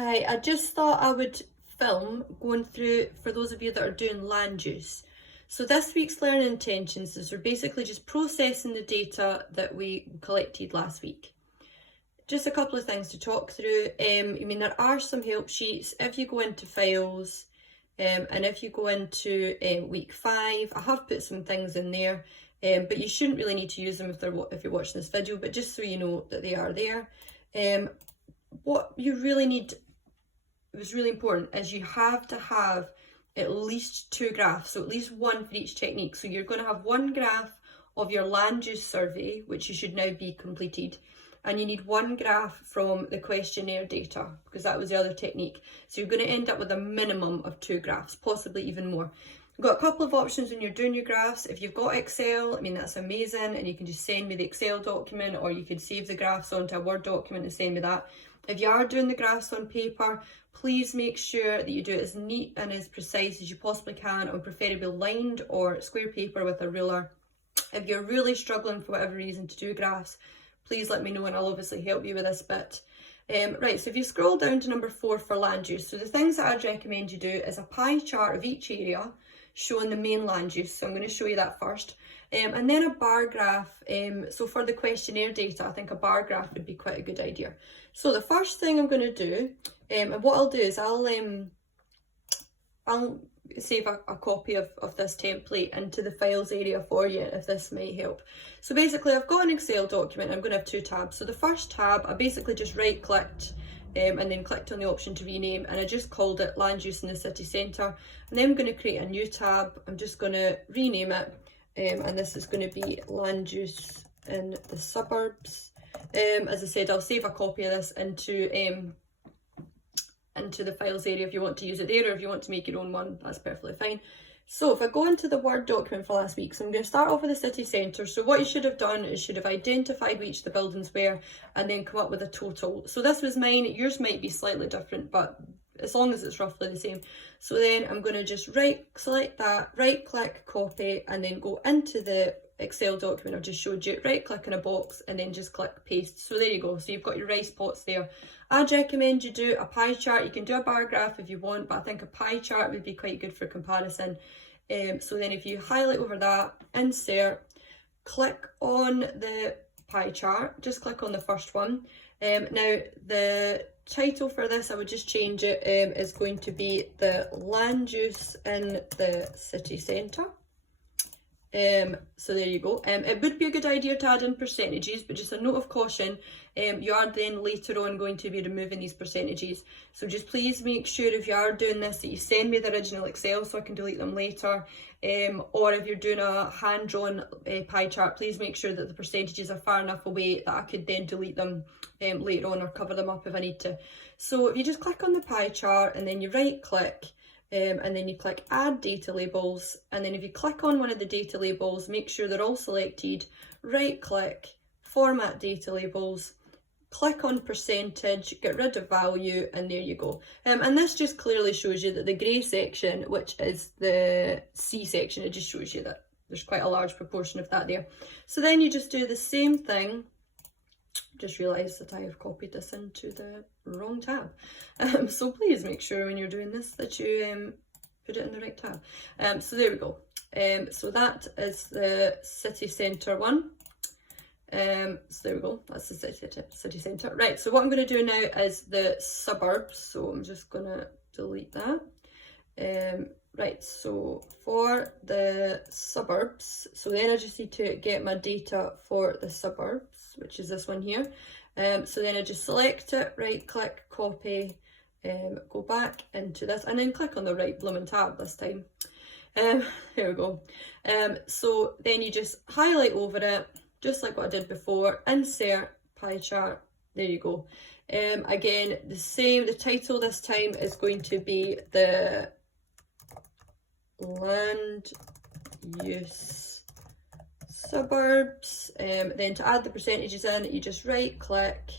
Hi, I just thought I would film going through for those of you that are doing land use. So this week's learning intentions is we're basically just processing the data that we collected last week. Just a couple of things to talk through. There are some help sheets if you go into files and if you go into week 5. I have put some things in there, but you shouldn't really need to use them if you're watching this video, but just so you know that they are there. What you really need, it was really important, is you have to have at least 2 graphs, so at least one for each technique. So you're going to have one graph of your land use survey, which you should now be completed, and you need one graph from the questionnaire data, because that was the other technique. So you're going to end up with a minimum of 2 graphs, possibly even more. I've got a couple of options when you're doing your graphs. If you've got Excel, that's amazing, and you can just send me the Excel document, or you can save the graphs onto a Word document and send me that. If you are doing the graphs on paper, please make sure that you do it as neat and as precise as you possibly can on preferably lined or square paper with a ruler. If you're really struggling for whatever reason to do graphs, please let me know and I'll obviously help you with this bit. Right, so if you scroll down to number 4 for land use, so the things that I'd recommend you do is a pie chart of each area showing the main land use. So I'm going to show you that first. And then a bar graph. So for the questionnaire data, I think a bar graph would be quite a good idea. So the first thing I'm going to do, and what I'll do is I'll save a copy of this template into the files area for you if this might help. So basically I've got an Excel document. I'm going to have 2 tabs. So the first tab, I basically just right clicked and then clicked on the option to rename, and I just called it land use in the city centre. And then I'm going to create a new tab. I'm just going to rename it, and this is going to be land use in the suburbs. As I said, I'll save a copy of this into the files area if you want to use it there, or if you want to make your own one, that's perfectly fine. So if I go into the Word document for last week, so I'm going to start off with the city centre. So what you should have done is should have identified which the buildings were and then come up with a total. So this was mine. Yours might be slightly different, but as long as it's roughly the same. So then I'm going to just select that, right click, copy, and then go into the Excel document I've just showed you, right click in a box and then just click paste. So there you go. So you've got your rice pots there. I'd recommend you do a pie chart. You can do a bar graph if you want, but I think a pie chart would be quite good for comparison. So then if you highlight over that, insert, click on the pie chart, just click on the first one. Now the title for this, I would just change it, is going to be the land use in the city centre. So there you go. It would be a good idea to add in percentages, but just a note of caution, you are then later on going to be removing these percentages. So just please make sure if you are doing this that you send me the original Excel so I can delete them later. Or if you're doing a hand-drawn pie chart, please make sure that the percentages are far enough away that I could then delete them later on or cover them up if I need to. So if you just click on the pie chart and then you right click, and then you click add data labels, and then if you click on one of the data labels, make sure they're all selected, right click, format data labels, click on percentage, get rid of value, and there you go. And this just clearly shows you that the grey section, which is the C section, it just shows you that there's quite a large proportion of that there. So then you just do the same thing. Just realised that I have copied this into the wrong tab, so please make sure when you're doing this that you put it in the right tab. So there we go. So that is the city centre one. So there we go, that's the city centre. Right, so what I'm going to do now is the suburbs, so I'm just going to delete that. Right, so for the suburbs, so then I just need to get my data for the suburbs, which is this one here. So then I just select it, right click, copy, go back into this, and then click on the right blooming tab this time. Here we go. So then you just highlight over it, just like what I did before, insert pie chart, there you go. Again, the title this time is going to be the land use suburbs. Then to add the percentages in, you just right click,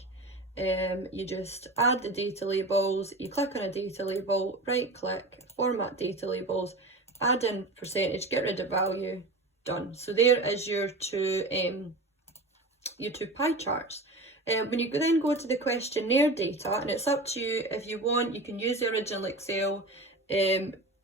you just add the data labels, you click on a data label, right click, format data labels, add in percentage, get rid of value, done. So there is your two pie charts. When you then go to the questionnaire data, and it's up to you, if you want, you can use the original Excel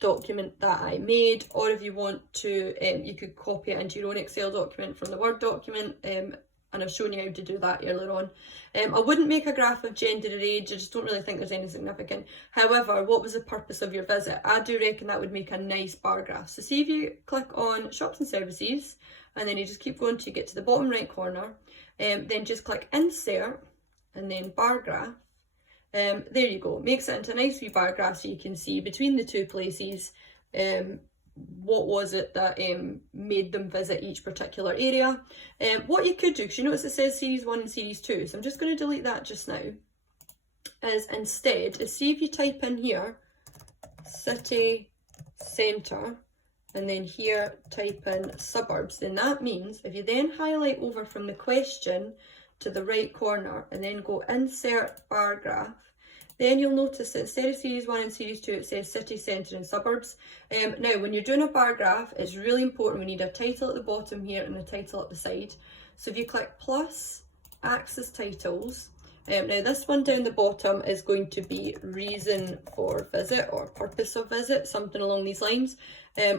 document that I made, or if you want to, you could copy it into your own Excel document from the Word document, and I've shown you how to do that earlier on. I wouldn't make a graph of gender or age, I just don't really think there's any significant. However, what was the purpose of your visit? I do reckon that would make a nice bar graph. So see if you click on shops and services, and then you just keep going till you get to the bottom right corner, then just click insert, and then bar graph. There you go, makes it into a nice wee bar graph so you can see between the two places what was it that made them visit each particular area. What you could do, because you notice it says series 1 and series 2, so I'm just going to delete that just now, is instead, see if you type in here, city centre, and then here type in suburbs, then that means if you then highlight over from the question to the right corner and then go insert bar graph, then you'll notice that instead of series 1 and series 2 it says city centre and suburbs. Now when you're doing a bar graph, it's really important, we need a title at the bottom here and a title at the side. So if you click plus axis titles, now this one down the bottom is going to be reason for visit or purpose of visit, something along these lines.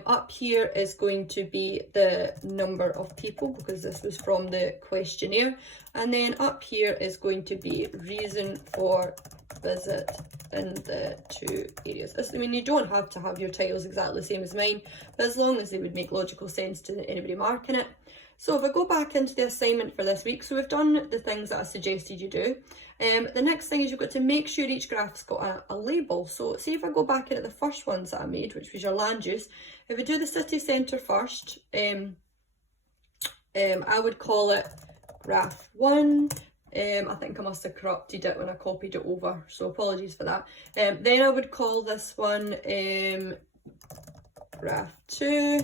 Up here is going to be the number of people, because this was from the questionnaire, and then up here is going to be reason for visit in the two areas. I mean, you don't have to have your titles exactly the same as mine, but as long as they would make logical sense to anybody marking it. So if I go back into the assignment for this week, so we've done the things that I suggested you do. The next thing is you've got to make sure each graph's got a label. So see if I go back into the first ones that I made, which was your land use. If we do the city centre first, I would call it graph 1. I think I must have corrupted it when I copied it over, so apologies for that. Then I would call this one graph 2,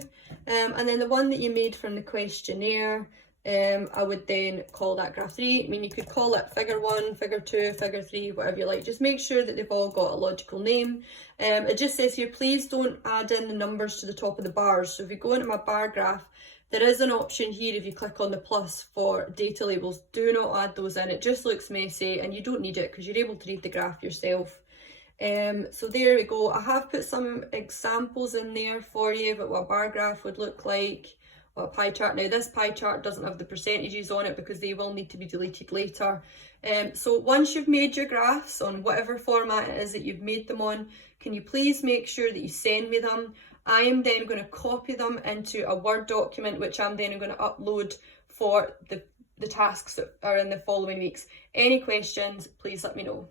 and then the one that you made from the questionnaire, I would then call that graph 3. I mean, you could call it figure 1, figure 2, figure 3, whatever you like. Just make sure that they've all got a logical name. It just says here, please don't add in the numbers to the top of the bars. So if you go into my bar graph, there is an option here if you click on the plus for data labels. Do not add those in, it just looks messy and you don't need it because you're able to read the graph yourself. So there we go. I have put some examples in there for you about what a bar graph would look like, what a pie chart. Now this pie chart doesn't have the percentages on it because they will need to be deleted later. So once you've made your graphs on whatever format it is that you've made them on, can you please make sure that you send me them? I am then going to copy them into a Word document, which I'm then going to upload for the tasks that are in the following weeks. Any questions, please let me know.